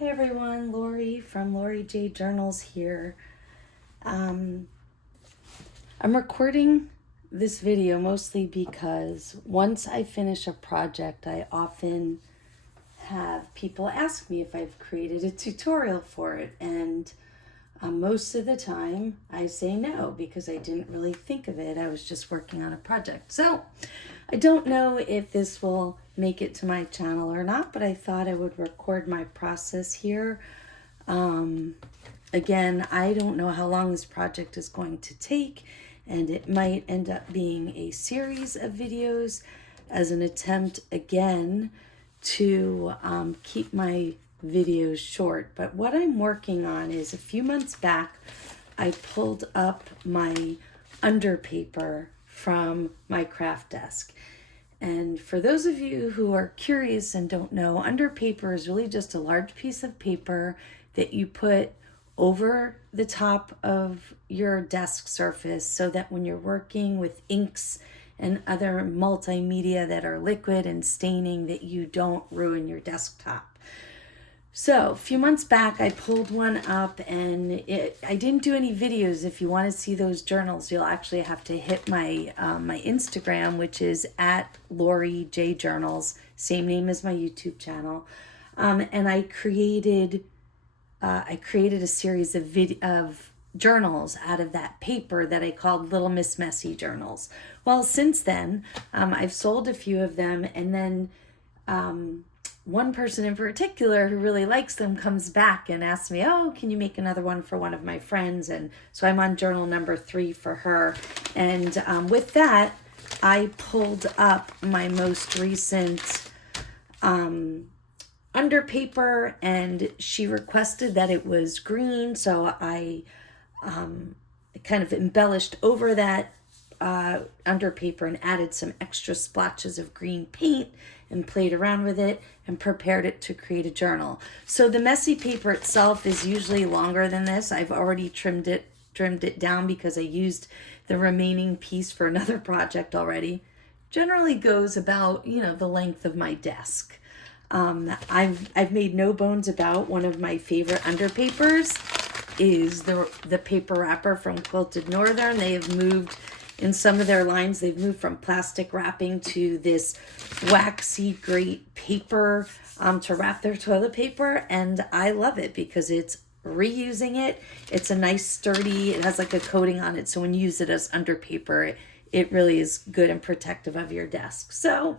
Hi everyone, Lori from Lori J Journals here. I'm recording this video mostly because once I finish a project, I often have people ask me if I've created a tutorial for it, and most of the time I say no because I didn't really think of it. I was just working on a project. So I don't know if this will make it to my channel or not, but I thought I would record my process here. Again, I don't know how long this project is going to take, and it might end up being a series of videos as an attempt again to keep my videos short. But what I'm working on is, a few months back, I pulled up my underpaper from my craft desk. And for those of you who are curious and don't know, underpaper is really just a large piece of paper that you put over the top of your desk surface so that when you're working with inks and other multimedia that are liquid and staining, that you don't ruin your desktop. So a few months back, I pulled one up, and I didn't do any videos. If you want to see those journals, you'll actually have to hit my my Instagram, which is at Lori J Journals, same name as my YouTube channel. And I created a series of journals out of that paper that I called Little Miss Messy journals. Well, since then, I've sold a few of them, and then one person in particular who really likes them comes back and asks me, oh, can you make another one for one of my friends? And so I'm on journal number 3 for her. And with that, I pulled up my most recent underpaper, and she requested that it was green. So I kind of embellished over that underpaper and added some extra splotches of green paint and played around with it and prepared it to create a journal. So the messy paper itself is usually longer than this. I've already trimmed it down because I used the remaining piece for another project already. Generally goes about, the length of my desk. I've made no bones about one of my favorite underpapers is the paper wrapper from Quilted Northern. They have moved in some of their lines, they've moved from plastic wrapping to this waxy great paper to wrap their toilet paper, and I love it because it's reusing it. It's a nice sturdy, it has like a coating on it, so when you use it as underpaper, it really is good and protective of your desk. So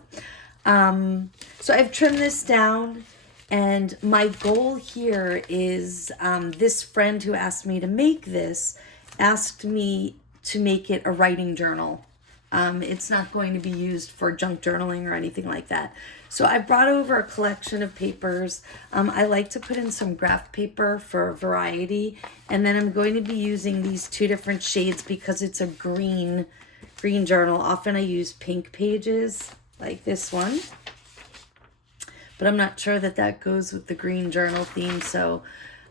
I've trimmed this down, and my goal here is this friend who asked me to make this asked me to make it a writing journal. It's not going to be used for junk journaling or anything like that. So I brought over a collection of papers. I like to put in some graph paper for variety, and then I'm going to be using these 2 different shades because it's a green journal. Often I use pink pages like this one, but I'm not sure that goes with the green journal theme, so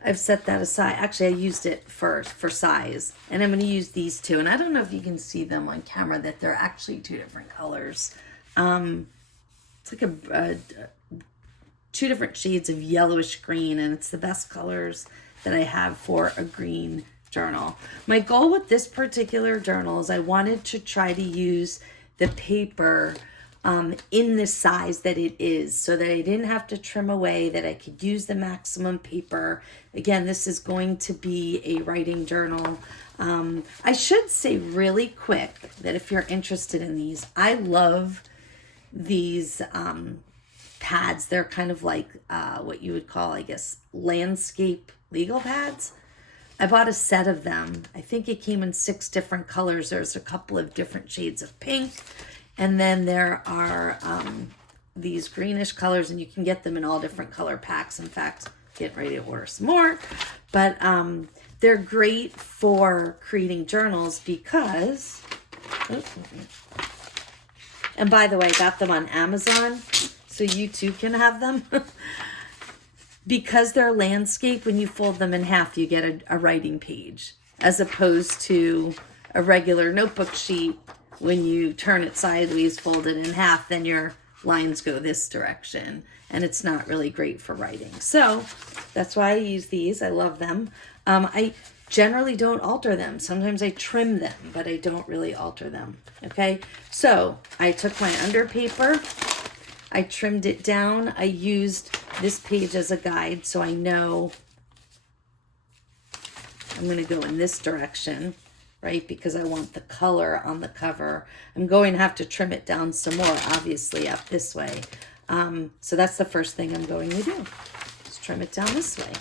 I've set that aside. Actually, I used it for size, and I'm going to use these 2. And I don't know if you can see them on camera, that they're actually 2 different colors. It's like a 2 different shades of yellowish green, and it's the best colors that I have for a green journal. My goal with this particular journal is I wanted to try to use the paper in the size that it is, so that I didn't have to trim away, that I could use the maximum paper. Again, this is going to be a writing journal. I should say really quick that if you're interested in these, I love these pads. They're kind of like what you would call, I guess, landscape legal pads. I bought a set of them. I think it came in 6 different colors. There's a couple of different shades of pink. And then there are these greenish colors, and you can get them in all different color packs. In fact, get ready to order some more. But they're great for creating journals because, and by the way, I got them on Amazon, so you too can have them. Because they're landscape, when you fold them in half, you get a writing page, as opposed to a regular notebook sheet. When you turn it sideways, fold it in half, then your lines go this direction, and it's not really great for writing. So That's why I use these. I love them. I generally don't alter them. Sometimes I trim them, but I don't really alter them. Okay, so I took my under paper, I trimmed it down. I used this page as a guide so I know I'm going to go in this direction, right? Because I want the color on the cover. I'm going to have to trim it down some more, obviously, up this way. So that's the first thing I'm going to do. Just trim it down this way.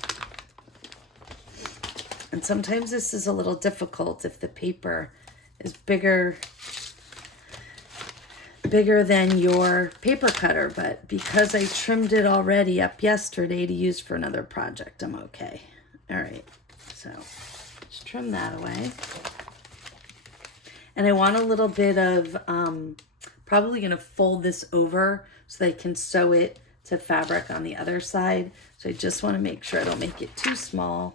And sometimes this is a little difficult if the paper is bigger than your paper cutter, but because I trimmed it already up yesterday to use for another project, I'm okay. All right, so just trim that away. And I want a little bit of, probably gonna fold this over so that I can sew it to fabric on the other side. So I just wanna make sure I don't make it too small.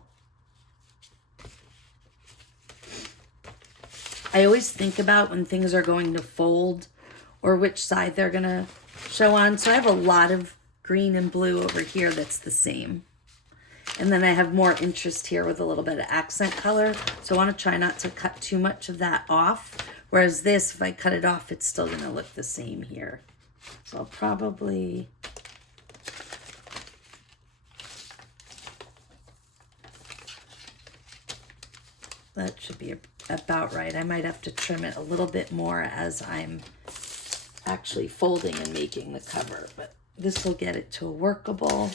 I always think about when things are going to fold or which side they're gonna show on. So I have a lot of green and blue over here that's the same. And then I have more interest here with a little bit of accent color. So I wanna try not to cut too much of that off. Whereas this, if I cut it off, it's still gonna look the same here. So I'll probably, that should be about right. I might have to trim it a little bit more as I'm actually folding and making the cover, but this will get it to a workable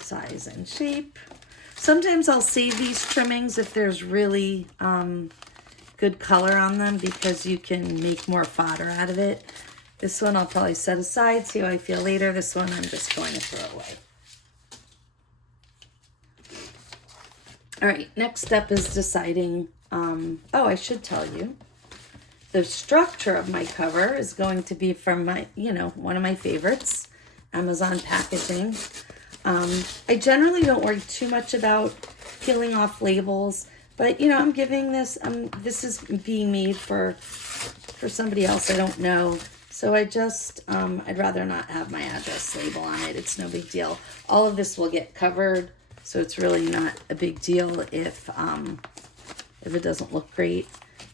size and shape. Sometimes I'll save these trimmings if there's really good color on them because you can make more fodder out of it. This one I'll probably set aside, see how I feel later. This one I'm just going to throw away. All right, next step is deciding, I should tell you, the structure of my cover is going to be from my, one of my favorites, Amazon packaging. I generally don't worry too much about peeling off labels, but I'm giving this, this is being made for somebody else I don't know. So I just, I'd rather not have my address label on it. It's no big deal. All of this will get covered, so it's really not a big deal if it doesn't look great.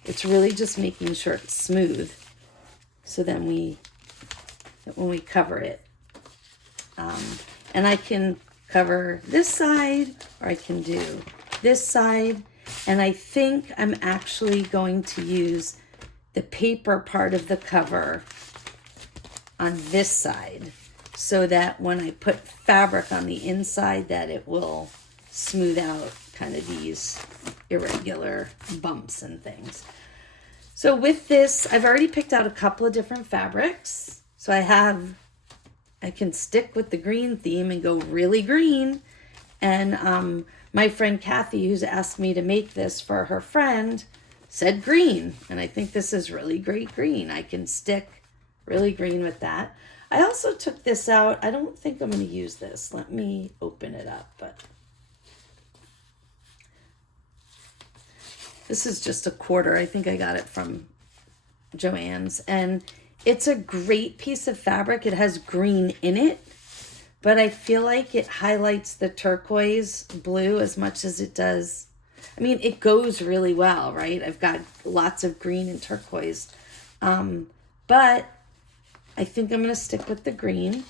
It's really just making sure it's smooth, so then when we cover it, and I can cover this side, or I can do this side, and I think I'm actually going to use the paper part of the cover on this side, so that when I put fabric on the inside, that it will smooth out kind of these irregular bumps and things. So with this, I've already picked out a couple of different fabrics. So I can stick with the green theme and go really green. And my friend Kathy, who's asked me to make this for her friend, said green. And I think this is really great green. I can stick really green with that. I also took this out. I don't think I'm going to use this. Let me open it up. But this is just a quarter. I think I got it from Joann's. And it's a great piece of fabric. It has green in it, but I feel like it highlights the turquoise blue as much as it does. I mean, it goes really well, right? I've got lots of green and turquoise. But I think I'm going to stick with the green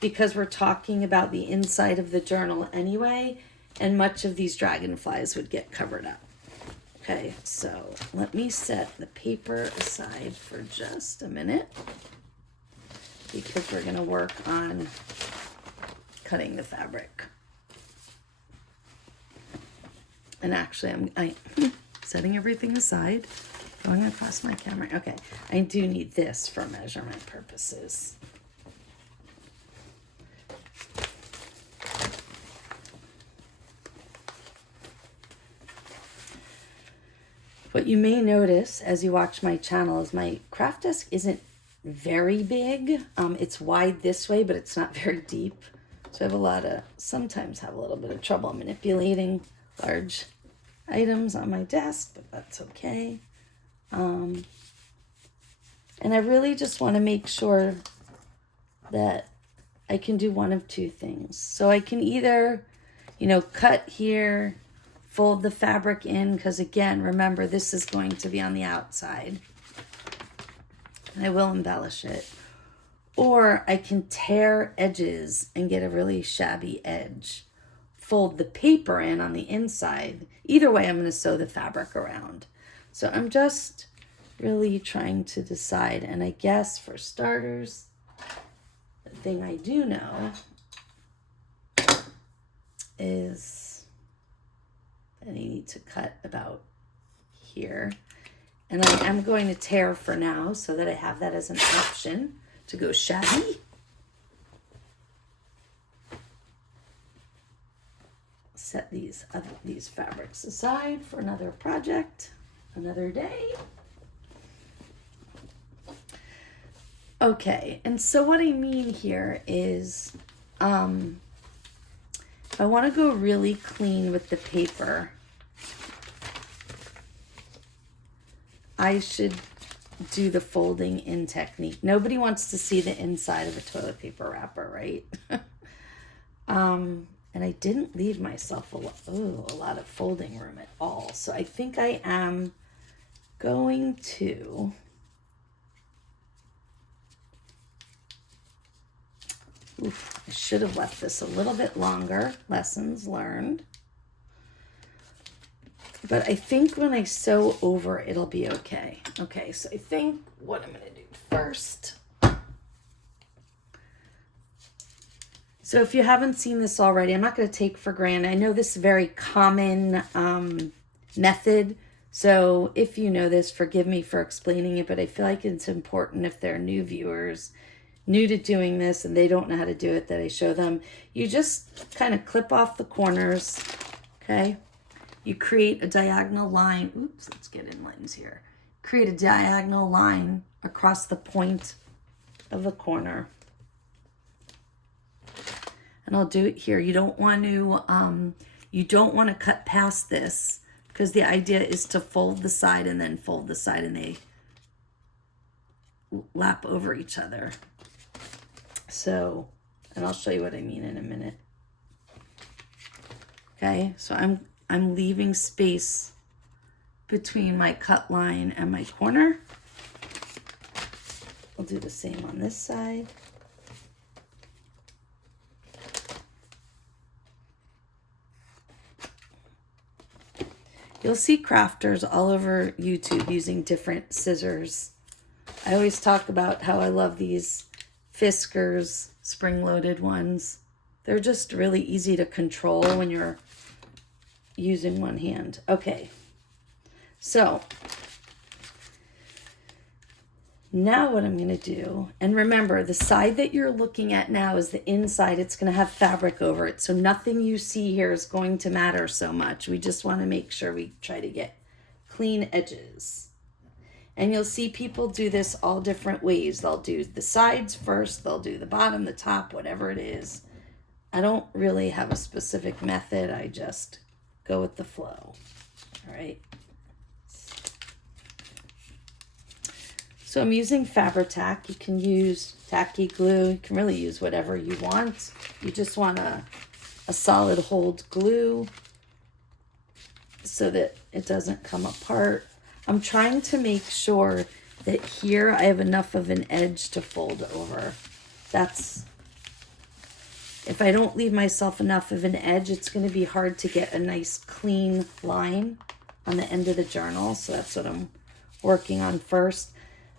because we're talking about the inside of the journal anyway, and much of these dragonflies would get covered up. Okay, so let me set the paper aside for just a minute because we're going to work on cutting the fabric. And actually, I'm setting everything aside, going across my camera. Okay, I do need this for measurement purposes. What you may notice as you watch my channel is my craft desk isn't very big. It's wide this way, but it's not very deep. So I have sometimes have a little bit of trouble manipulating large items on my desk, but that's okay. And I really just want to make sure that I can do one of two things. So I can either, cut here, fold the fabric in, because again, remember, this is going to be on the outside. And I will embellish it. Or I can tear edges and get a really shabby edge. Fold the paper in on the inside. Either way, I'm going to sew the fabric around. So I'm just really trying to decide. And I guess for starters, the thing I do know is that I need to cut about here. And I am going to tear for now so that I have that as an option to go shabby. Set these fabrics aside for another project, another day. Okay, and so what I mean here is I want to go really clean with the paper. I should do the folding in technique. Nobody wants to see the inside of a toilet paper wrapper, right? And I didn't leave myself a lot of folding room at all. So I think I am going to I should have left this a little bit longer. Lessons learned. But I think when I sew over, it'll be okay. Okay, so I think what I'm going to do first. So if you haven't seen this already, I'm not going to take for granted. I know this is a very common method. So if you know this, forgive me for explaining it, but I feel like it's important if they're new viewers, new to doing this, and they don't know how to do it, that I show them. You just kind of clip off the corners, okay? You create a diagonal line. Oops, let's get in lines here. Create a diagonal line across the point of the corner. And I'll do it here. You don't want to cut past this, because the idea is to fold the side and then fold the side, and they lap over each other. So, and I'll show you what I mean in a minute. Okay, so I'm leaving space between my cut line and my corner. I'll do the same on this side. You'll see crafters all over YouTube using different scissors. I always talk about how I love these Fiskars spring-loaded ones. They're just really easy to control when you're using one hand. Okay, so now what I'm going to do, and remember, the side that you're looking at now is the inside. It's going to have fabric over it, so nothing you see here is going to matter so much. We just want to make sure we try to get clean edges. And you'll see people do this all different ways. They'll do the sides first, they'll do the bottom, the top, whatever it is. I don't really have a specific method. I just go with the flow. All right. So I'm using Fabri-Tac. You can use tacky glue. You can really use whatever you want. You just want a solid hold glue so that it doesn't come apart. I'm trying to make sure that here I have enough of an edge to fold over. That's, if I don't leave myself enough of an edge, it's going to be hard to get a nice clean line on the end of the journal. So that's what I'm working on first.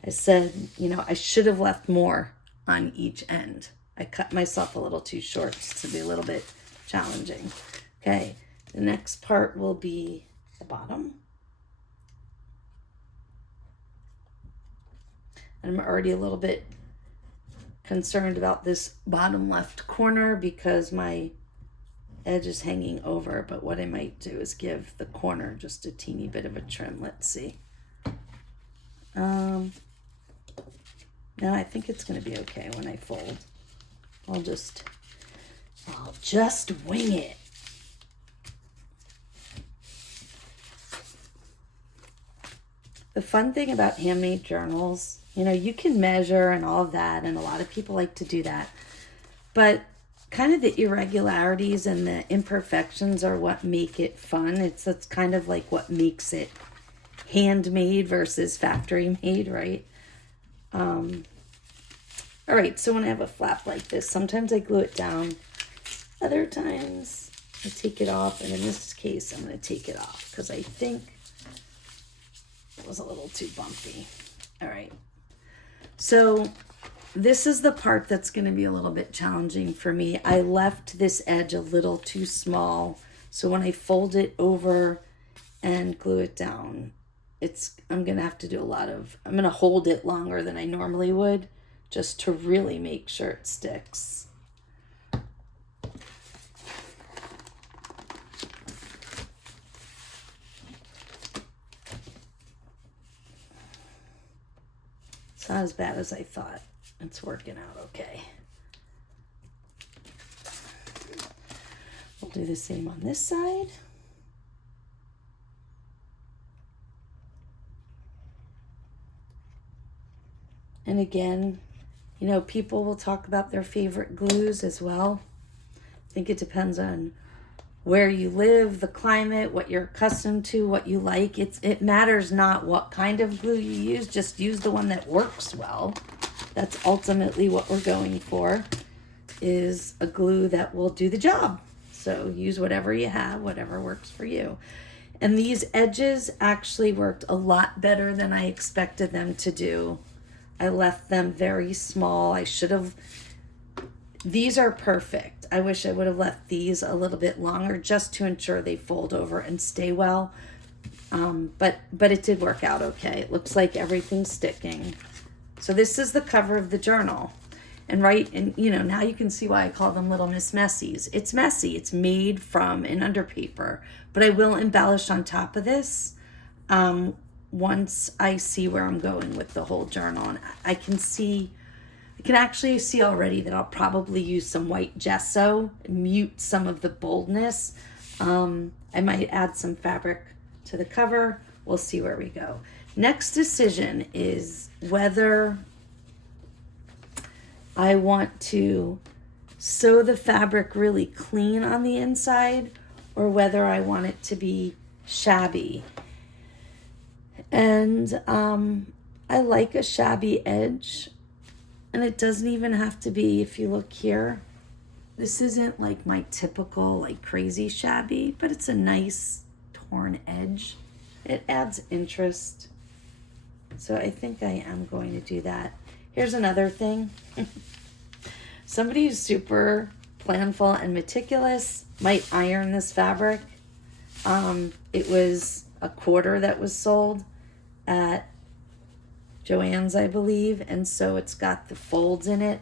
I said, I should have left more on each end. I cut myself a little too short to be a little bit challenging. Okay, the next part will be the bottom. I'm already a little bit concerned about this bottom left corner because my edge is hanging over, but what I might do is give the corner just a teeny bit of a trim. Let's see. No, I think it's going to be okay when I fold. I'll just wing it. The fun thing about handmade journals, you can measure and all of that, and a lot of people like to do that. But kind of the irregularities and the imperfections are what make it fun. That's kind of like what makes it handmade versus factory made, right? All right, so when I have a flap like this, sometimes I glue it down. Other times I take it off, and in this case, I'm going to take it off because I think it was a little too bumpy. All right, so this is the part that's going to be a little bit challenging for me. I left this edge a little too small, so when I fold it over and glue it down, I'm going to have to do I'm going to hold it longer than I normally would just to really make sure it sticks. It's not as bad as I thought. It's working out okay. We'll do the same on this side. And again, you know, people will talk about their favorite glues as well. I think it depends on where you live, the climate, what you're accustomed to, what you like. It matters not what kind of glue you use, just use the one that works well. That's ultimately what we're going for, is a glue that will do the job. So use whatever you have, whatever works for you. And these edges actually worked a lot better than I expected them to do. I left them very small. These are perfect. I wish I would have left these a little bit longer just to ensure they fold over and stay well. But it did work out okay. It looks like everything's sticking. So this is the cover of the journal. And you know, now you can see why I call them Little Miss Messies. It's messy. It's made from an underpaper. But I will embellish on top of this once I see where I'm going with the whole journal. And I can actually see already that I'll probably use some white gesso and mute some of the boldness. I might add some fabric to the cover. We'll see where we go. Next decision is whether I want to sew the fabric really clean on the inside or whether I want it to be shabby. And I like a shabby edge. And it doesn't even have to be, if you look here, this isn't like my typical like crazy shabby, but it's a nice torn edge. It adds interest. So I think I am going to do that. Here's another thing. Somebody who's super planful and meticulous might iron this fabric. It was a quarter that was sold at Joann's, I believe, and so it's got the folds in it.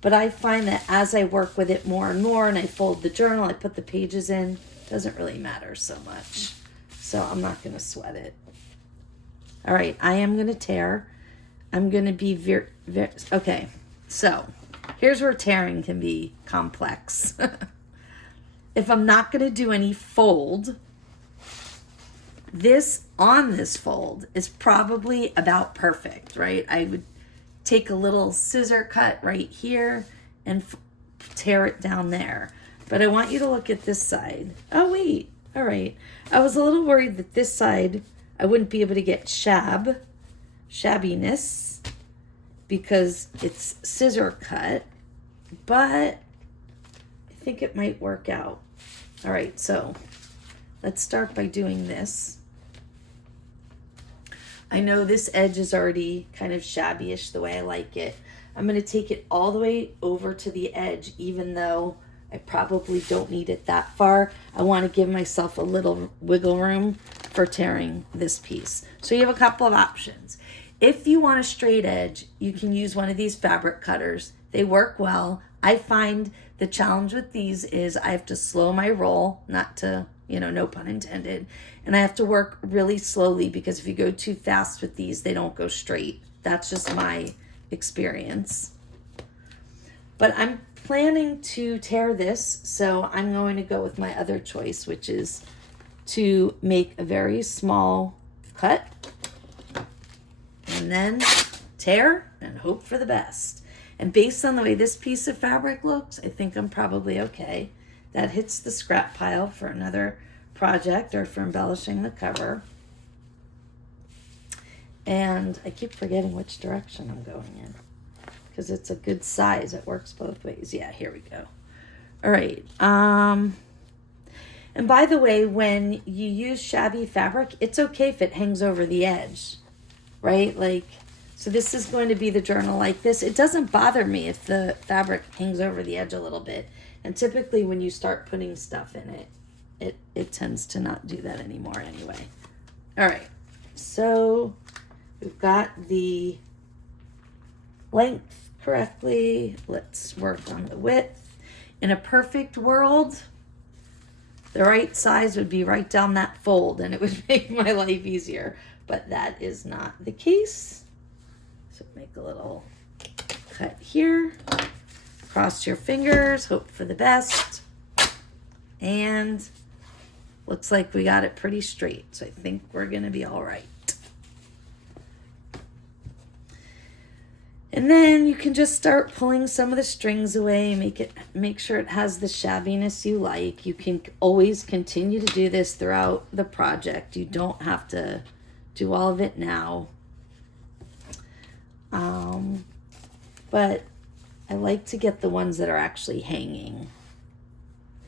But I find that as I work with it more and more and I fold the journal, I put the pages in, it doesn't really matter so much. So I'm not going to sweat it. All right, I am going to tear. I'm going to be okay. So here's where tearing can be complex. If I'm not going to do any fold, this fold is probably about perfect, right? I would take a little scissor cut right here and tear it down there. But I want you to look at this side. Oh, wait. All right. I was a little worried that this side I wouldn't be able to get shabbiness because it's scissor cut, but I think it might work out. All right, so let's start by doing this. I know this edge is already kind of shabby-ish the way I like it. I'm going to take it all the way over to the edge, even though I probably don't need it that far. I want to give myself a little wiggle room for tearing this piece. So you have a couple of options. If you want a straight edge, you can use one of these fabric cutters. They work well. I find the challenge with these is I have to slow my roll, not to, no pun intended. And I have to work really slowly because if you go too fast with these, they don't go straight. That's just my experience. But I'm planning to tear this, so I'm going to go with my other choice, which is to make a very small cut and then tear and hope for the best. And based on the way this piece of fabric looks, I think I'm probably okay. That hits the scrap pile for another project or for embellishing the cover. And I keep forgetting which direction I'm going in because it's a good size. It works both ways. Yeah, here we go. All right. And by the way, when you use shabby fabric, it's okay if it hangs over the edge, right? Like, so this is going to be the journal like this. It doesn't bother me if the fabric hangs over the edge a little bit. And typically when you start putting stuff in it, it tends to not do that anymore anyway. All right, so we've got the length correctly. Let's work on the width. In a perfect world, the right size would be right down that fold and it would make my life easier, but that is not the case. So make a little cut here, cross your fingers, hope for the best, and looks like we got it pretty straight. So I think we're gonna be all right. And then you can just start pulling some of the strings away, make sure it has the shabbiness you like. You can always continue to do this throughout the project. You don't have to do all of it now. But I like to get the ones that are actually hanging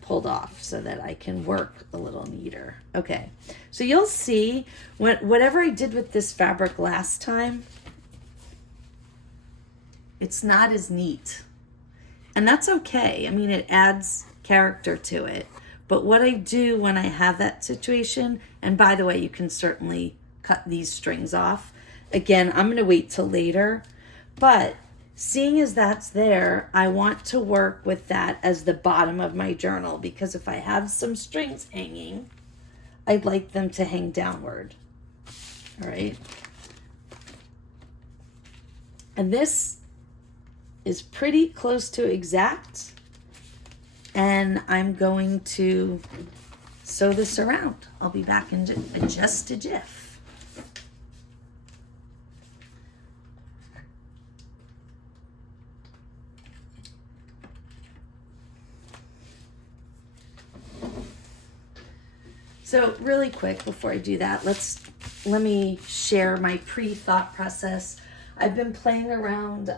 pulled off so that I can work a little neater. Okay, so you'll see whatever I did with this fabric last time, it's not as neat. And that's okay. I mean, it adds character to it. But what I do when I have that situation, and by the way, you can certainly cut these strings off. Again, I'm gonna wait till later, but seeing as that's there, I want to work with that as the bottom of my journal because if I have some strings hanging, I'd like them to hang downward. All right. And this is pretty close to exact. And I'm going to sew this around. I'll be back in just a jiff. So really quick before I do that, let me share my pre-thought process. I've been playing around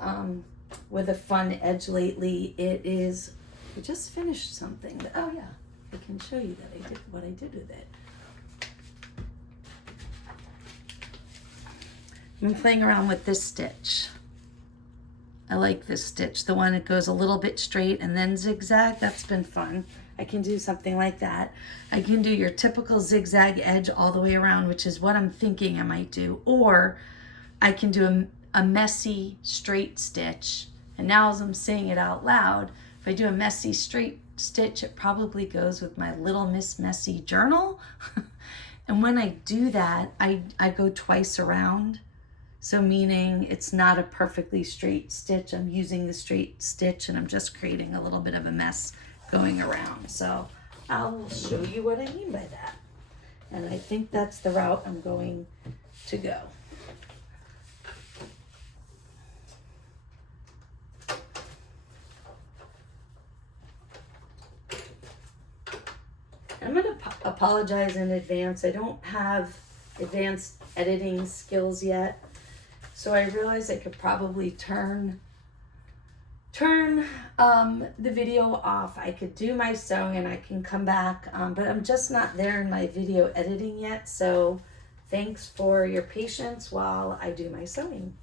with a fun edge lately. I just finished something. Oh yeah, I can show you that I did what I did with it. I've been playing around with this stitch. I like this stitch, the one that goes a little bit straight and then zigzag. That's been fun. I can do something like that. I can do your typical zigzag edge all the way around, which is what I'm thinking I might do. Or I can do a messy straight stitch. And now as I'm saying it out loud, if I do a messy straight stitch, it probably goes with my Little Miss Messy journal. And when I do that, I go twice around. So meaning it's not a perfectly straight stitch. I'm using the straight stitch and I'm just creating a little bit of a mess going around. So I'll show you what I mean by that. And I think that's the route I'm going to go. I'm going to apologize in advance. I don't have advanced editing skills yet. So I realized I could probably turn the video off. I could do my sewing and I can come back, but I'm just not there in my video editing yet. So thanks for your patience while I do my sewing.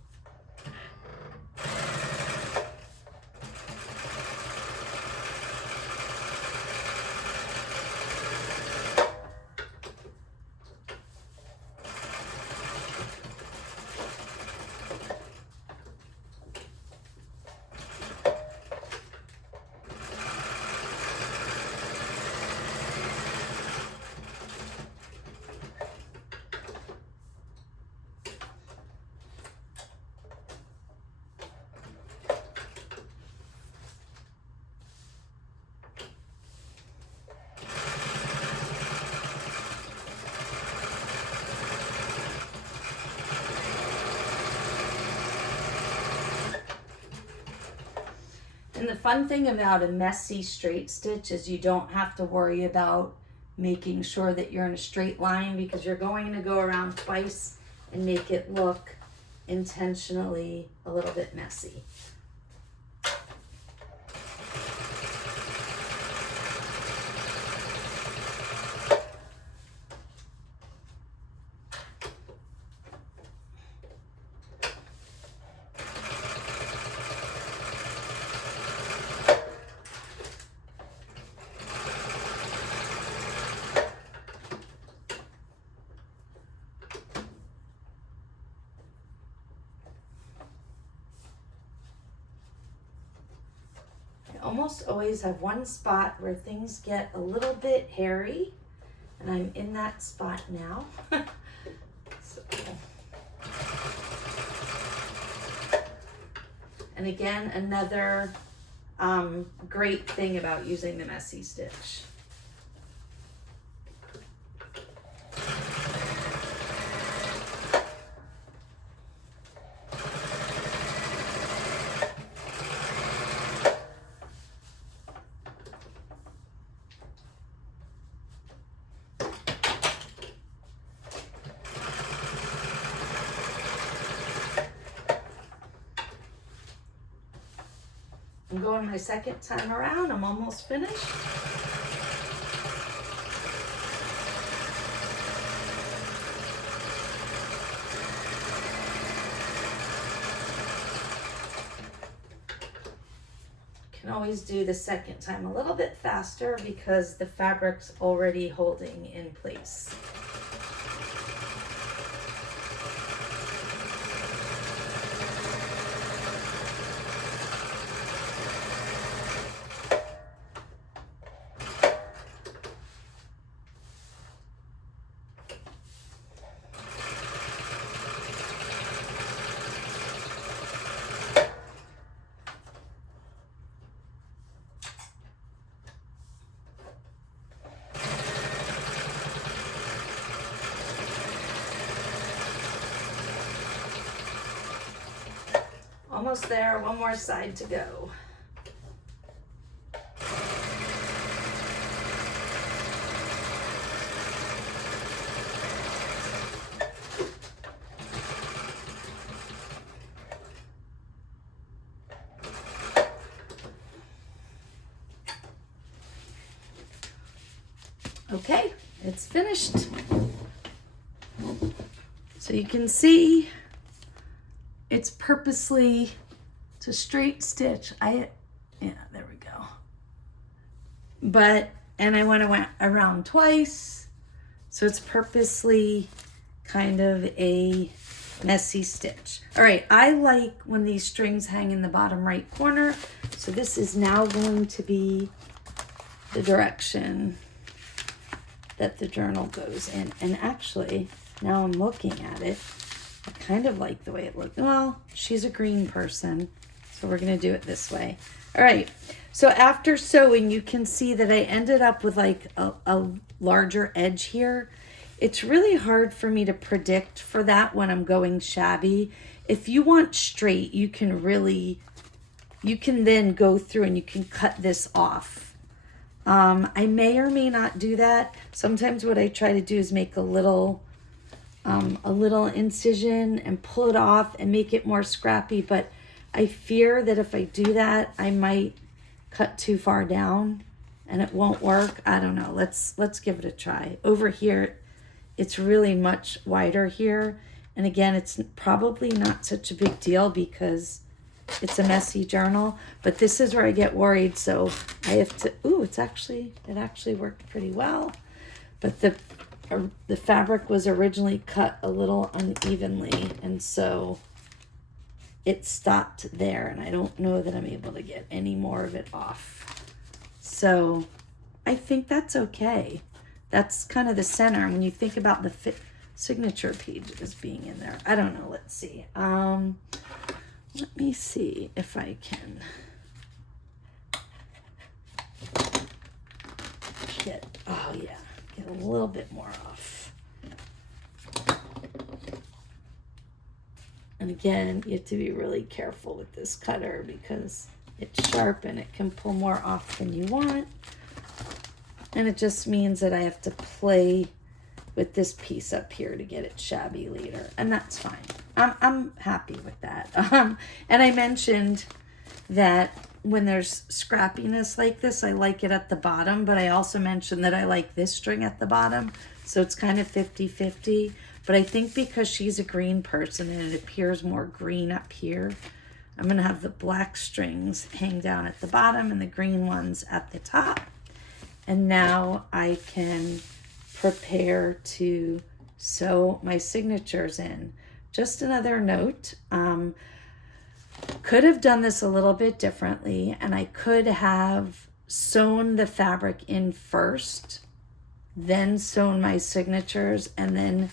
fun thing about a messy straight stitch is you don't have to worry about making sure that you're in a straight line, because you're going to go around twice and make it look intentionally a little bit messy. Almost always have one spot where things get a little bit hairy, and I'm in that spot now. So. And again, another great thing about using the messy stitch. I'm going my second time around. I'm almost finished. Can always do the second time a little bit faster because the fabric's already holding in place. Almost there, one more side to go. Okay, it's finished. So you can see it's purposely, it's a straight stitch. Yeah, there we go. And I went around twice. So it's purposely kind of a messy stitch. All right, I like when these strings hang in the bottom right corner. So this is now going to be the direction that the journal goes in. And actually, now I'm looking at it, I kind of like the way it looked. Well, she's a green person, so we're going to do it this way. All right, so after sewing, you can see that I ended up with like a larger edge here. It's really hard for me to predict for that when I'm going shabby. If you want straight, you can then go through and you can cut this off. I may or may not do that. Sometimes what I try to do is make a little incision and pull it off and make it more scrappy, but I fear that if I do that, I might cut too far down and it won't work. I don't know. Let's give it a try. Over here, it's really much wider here. And again, it's probably not such a big deal because it's a messy journal, but this is where I get worried. So I have to, it actually worked pretty well, but the fabric was originally cut a little unevenly, and so it stopped there, and I don't know that I'm able to get any more of it off. So I think that's okay. That's kind of the center when you think about the signature pages being in there. I don't know. Let's see. Let me see if I can get a little bit more off. And again, you have to be really careful with this cutter because it's sharp and it can pull more off than you want. And it just means that I have to play with this piece up here to get it shabby later. And that's fine. I'm happy with that. And I mentioned that when there's scrappiness like this, I like it at the bottom, but I also mentioned that I like this string at the bottom. So it's kind of 50-50. But I think because she's a green person and it appears more green up here, I'm going to have the black strings hang down at the bottom and the green ones at the top. And now I can prepare to sew my signatures in. Just another note, could have done this a little bit differently, and I could have sewn the fabric in first, then sewn my signatures, and then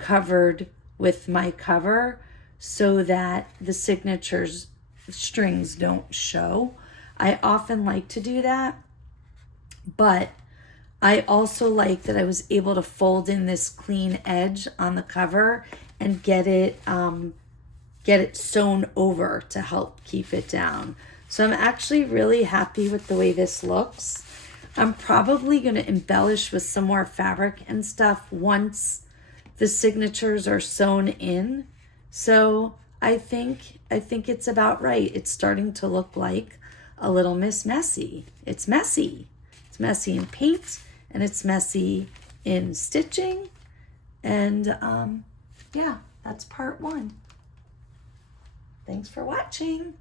covered with my cover so that the signatures strings don't show. I often like to do that, but I also like that I was able to fold in this clean edge on the cover and get it sewn over to help keep it down. So I'm actually really happy with the way this looks. I'm probably going to embellish with some more fabric and stuff once the signatures are sewn in. So I think it's about right. It's starting to look like a little Miss Messy. It's messy. It's messy in paint and it's messy in stitching. And yeah, that's part 1. Thanks for watching.